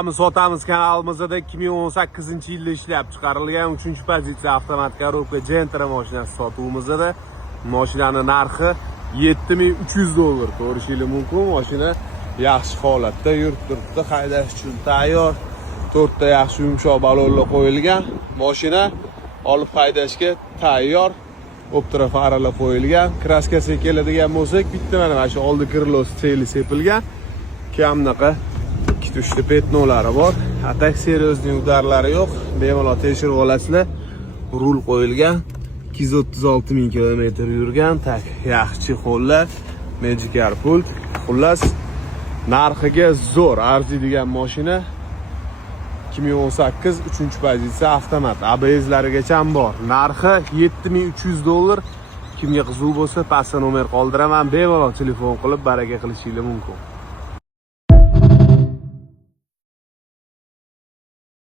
Sotamiz kanalimizda 2018-yilda ishlab chiqarilgan 3-pozitsiya avtomat korobka Gentra mashinasi sotuvimizda mashinaning narxi $7.300 ko'rishingiz mumkin. Mashina yaxshi holatda yurib turibdi, haydash uchun tayyor. 4 ta yaxshi yumshoq balonlar qo'yilgan. Mashina olib haydashga tayyor. Optra faralar qo'yilgan. Kraskasiga keladigan bo'lsak, bitta mana shu oldi kirlosi seli sepilgan. Kamnaqa 2-3 ta petnolari bor. Atak seriozning udarlari yo'q. Bemalol tekshirib olasizlar. Rul qo'yilgan. 236 ming kilometr yurgan. Tak yaxshi qo'llar. Magicar pult. Xullas, narxiga zo'r arziydigan mashina. 2018 3-pozitsiya avtomat. ABS'larigacha ham bor. Narxi $7.300. Kimga qiziq bo'lsa, pastda nomer qoldiraman. Bemalol telefon qilib baraka qilishingiz mumkin.